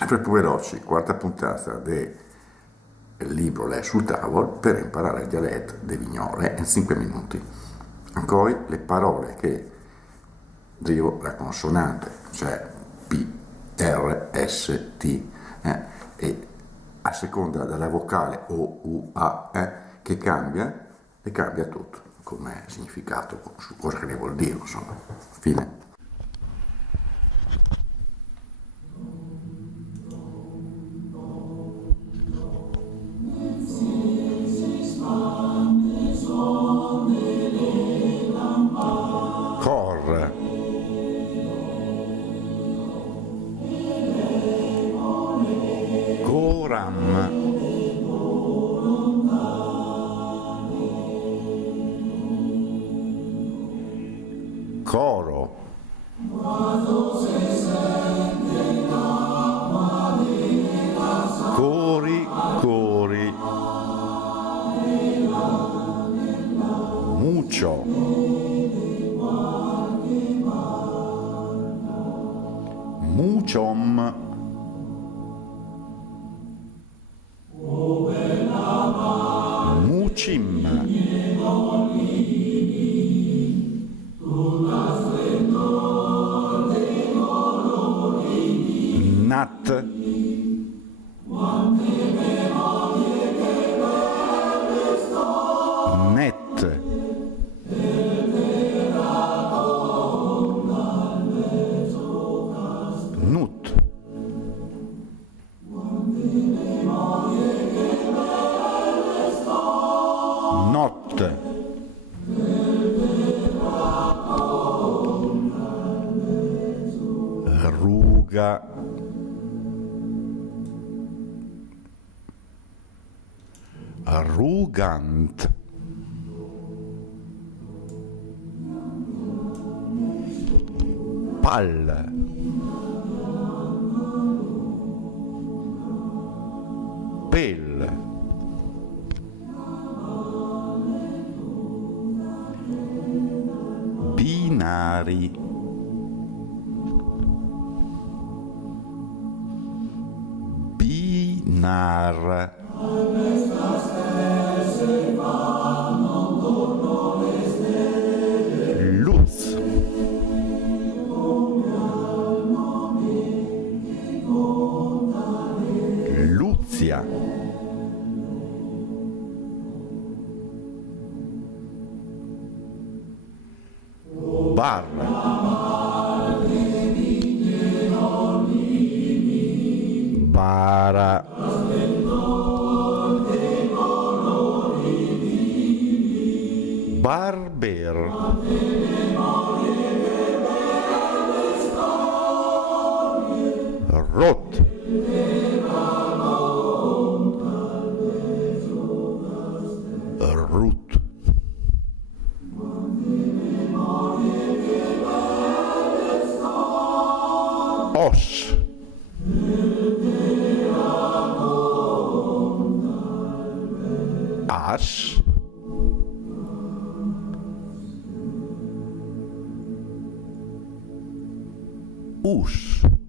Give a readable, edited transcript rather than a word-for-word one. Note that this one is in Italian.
Sempre più veloci, quarta puntata del libro Lei sul tavolo per imparare il dialetto de Vignole in 5 minuti. Ancora le parole che derivano la consonante, cioè P, R, S, T, e a seconda della vocale O, U, A, che cambia, e cambia tutto, come significato, su cosa che ne vuol dire, insomma. Fine. Cor, coram, coro, cori, cori, mucho, muchom, mucim, nat, net, nut, notte, ruga, rugant, pal, pel, binari, binar, luz, luzia, bar, bara, barber, rot, rut, os, as, us.